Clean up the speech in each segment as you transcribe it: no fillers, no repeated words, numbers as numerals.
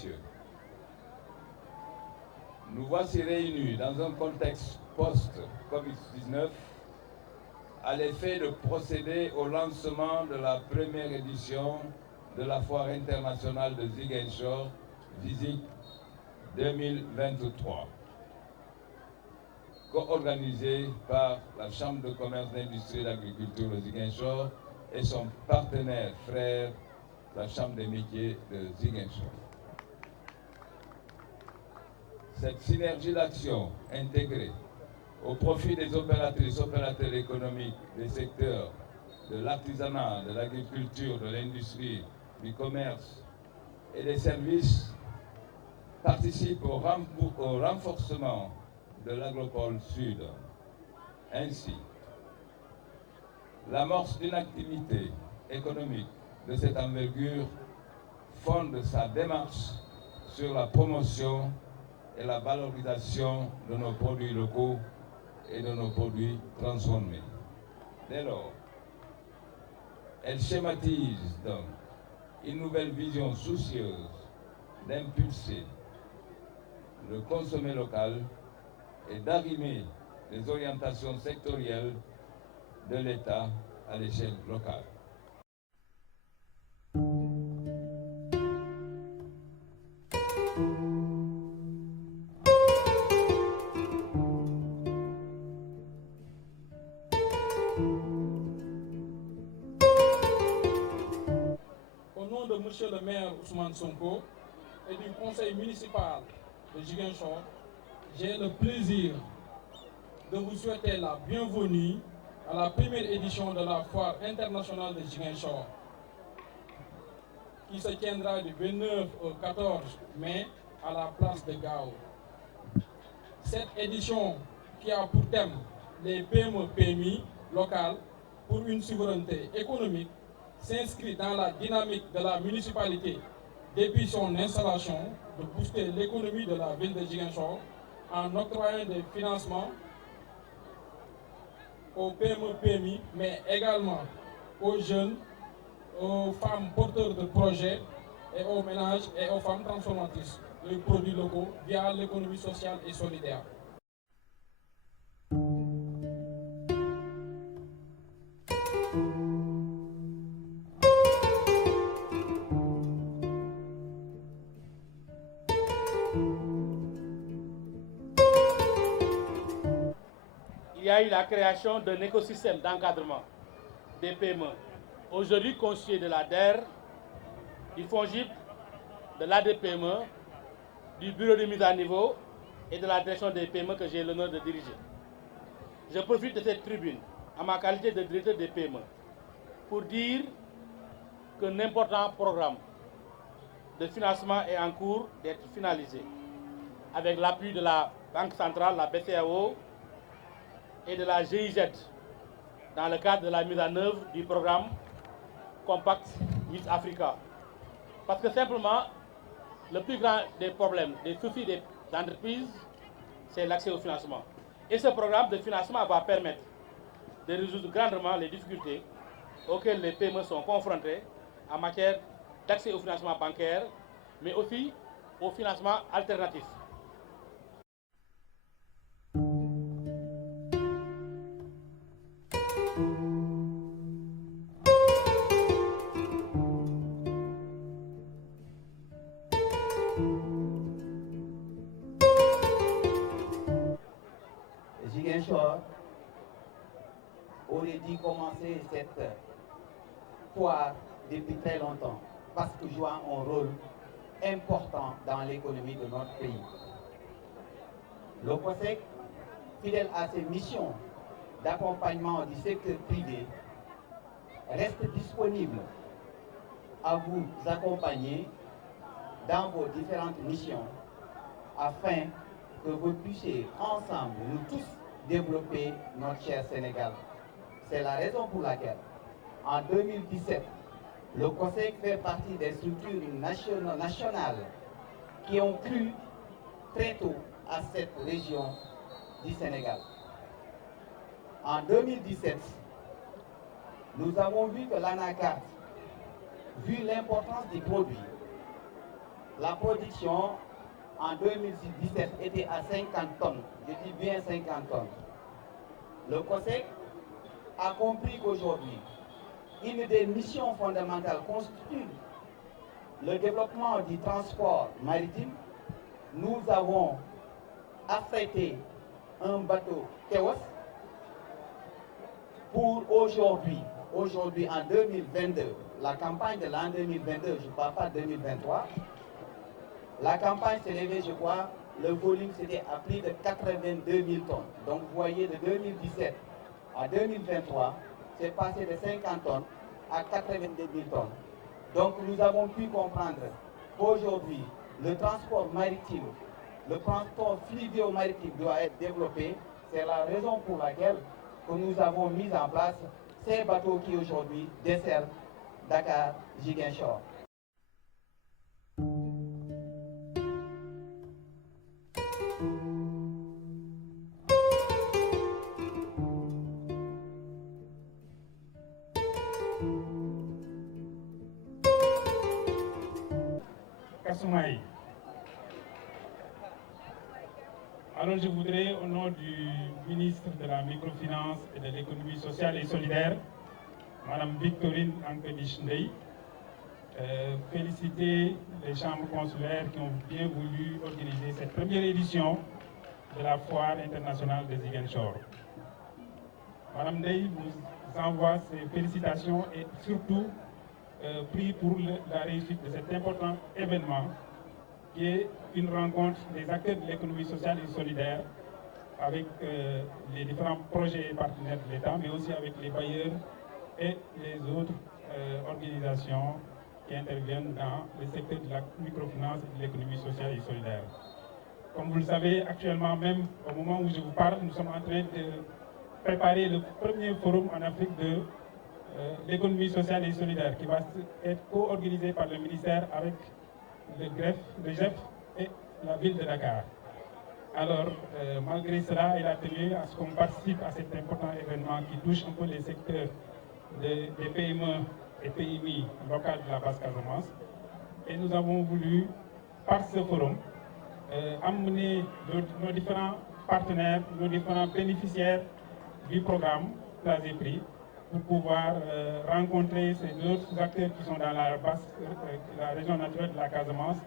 messieurs, nous voici réunis dans un contexte post-Covid-19 à l'effet de procéder au lancement de la première édition de la Foire internationale de Ziguinchor, VISIC 2023, co-organisée par la Chambre de commerce, d'industrie et d'agriculture de Ziguinchor et son partenaire frère, la Chambre des métiers de Ziguinchor. Cette synergie d'action intégrée au profit des opérateurs économiques des secteurs de l'artisanat, de l'agriculture, de l'industrie, du commerce et des services participe au renforcement de l'agropole sud. Ainsi, l'amorce d'une activité économique de cette envergure fonde sa démarche sur la promotion et la valorisation de nos produits locaux et de nos produits transformés. Dès lors, elle schématise donc une nouvelle vision soucieuse d'impulser le consommer local et d'arrimer les orientations sectorielles de l'État à l'échelle locale. Au nom de Monsieur le maire Ousmane Sonko et du conseil municipal de Ziguinchor, j'ai le plaisir de vous souhaiter la bienvenue à la première édition de la Foire internationale de Ziguinchor, qui se tiendra du 29 au 14 mai à la place de Gao. Cette édition, qui a pour thème les PME-PMI locales pour une souveraineté économique, s'inscrit dans la dynamique de la municipalité depuis son installation de booster l'économie de la ville de Ziguinchor en octroyant des financements aux PME-PMI, mais également aux jeunes, aux femmes porteurs de projets et aux ménages et aux femmes transformatrices de produits locaux via l'économie sociale et solidaire. Il y a eu la création d'un écosystème d'encadrement des PME, aujourd'hui constitué de la DER, du FONGIP, de l'ADPME, du bureau de mise à niveau et de la direction des PME que j'ai l'honneur de diriger. Je profite de cette tribune, à ma qualité de directeur des PME, pour dire qu'un important programme de financement est en cours d'être finalisé, avec l'appui de la Banque centrale, la BCEAO, et de la GIZ, dans le cadre de la mise en œuvre du programme Compact with Africa. Parce que simplement, le plus grand des problèmes, des soucis des entreprises, c'est l'accès au financement. Et ce programme de financement va permettre de résoudre grandement les difficultés auxquelles les PME sont confrontées en matière d'accès au financement bancaire, mais aussi au financement alternatif. Ziguinchor aurait dû commencer cette foire depuis très longtemps parce que joue un rôle important dans l'économie de notre pays. Le COSEC, fidèle à ses missions d'accompagnement du secteur privé, reste disponible à vous accompagner dans vos différentes missions afin que vous puissiez ensemble, nous tous, développer notre cher Sénégal. C'est la raison pour laquelle, en 2017, le COSEC fait partie des structures nationales qui ont cru très tôt à cette région du Sénégal. En 2017, nous avons vu que l'ANACAD, vu l'importance des produits la production en 2017 était à 50 tonnes. Je dis bien 50 tonnes. Le COSEC a compris qu'aujourd'hui, une des missions fondamentales constitue le développement du transport maritime. Nous avons affrété un bateau Keos pour aujourd'hui en 2022, la campagne de l'an 2022, je ne parle pas 2023, la campagne s'est levée, je crois, le volume c'était à plus de 82 000 tonnes. Donc vous voyez, de 2017 à 2023, c'est passé de 50 tonnes à 82 000 tonnes. Donc nous avons pu comprendre qu'aujourd'hui, le transport maritime, le transport fluvio-maritime doit être développé. C'est la raison pour laquelle que nous avons mis en place ces bateaux qui aujourd'hui desservent Dakar-Ziguinchor. Kassoumay. Alors je voudrais, au nom du ministre de la Microfinance et de l'économie sociale et solidaire, Madame Victorine Ankenich-Ndeye, féliciter les chambres consulaires qui ont bien voulu organiser cette première édition de la foire internationale de Ziguinchor. Madame Ndeye vous envoie ses félicitations et surtout prie pour la réussite de cet important événement qui est une rencontre des acteurs de l'économie sociale et solidaire avec les différents projets et partenaires de l'État, mais aussi avec les bailleurs et les autres organisations qui interviennent dans le secteur de la microfinance et de l'économie sociale et solidaire. Comme vous le savez, actuellement même, au moment où je vous parle, nous sommes en train de préparer le premier forum en Afrique de l'économie sociale et solidaire qui va être co-organisé par le ministère avec le GEF et la ville de Dakar. Alors, malgré cela, il a tenu à ce qu'on participe à cet important événement qui touche un peu les secteurs des PME et PMI locales de la Basse-Casamance. Et nous avons voulu, par ce forum, amener nos différents partenaires, nos différents bénéficiaires du programme Place et Prix pour pouvoir rencontrer ces autres acteurs qui sont dans la région naturelle de la Casamance.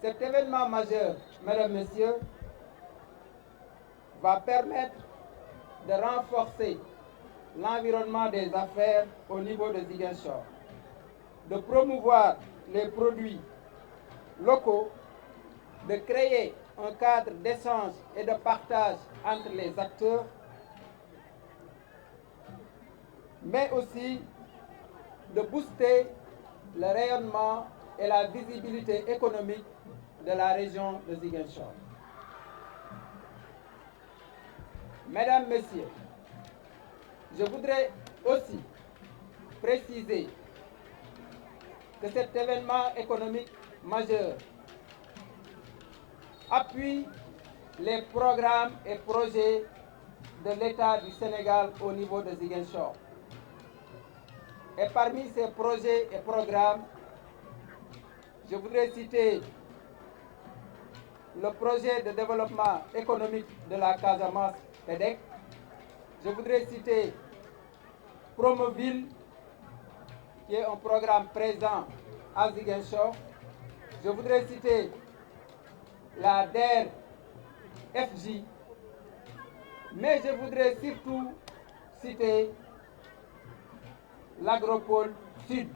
Cet événement majeur, mesdames, messieurs, va permettre de renforcer l'environnement des affaires au niveau de Ziguinchor, de promouvoir les produits locaux, de créer un cadre d'échange et de partage entre les acteurs, mais aussi de booster le rayonnement et la visibilité économique de la région de Ziguinchor. Mesdames, Messieurs, je voudrais aussi préciser que cet événement économique majeur appuie les programmes et projets de l'État du Sénégal au niveau de Ziguinchor. Et parmi ces projets et programmes, je voudrais citer le projet de développement économique de la Casamance, PEDEC. Je voudrais citer Promoville, qui est un programme présent à Ziguinchor. Je voudrais citer la DER FJ, mais je voudrais surtout citer l'Agropole Sud.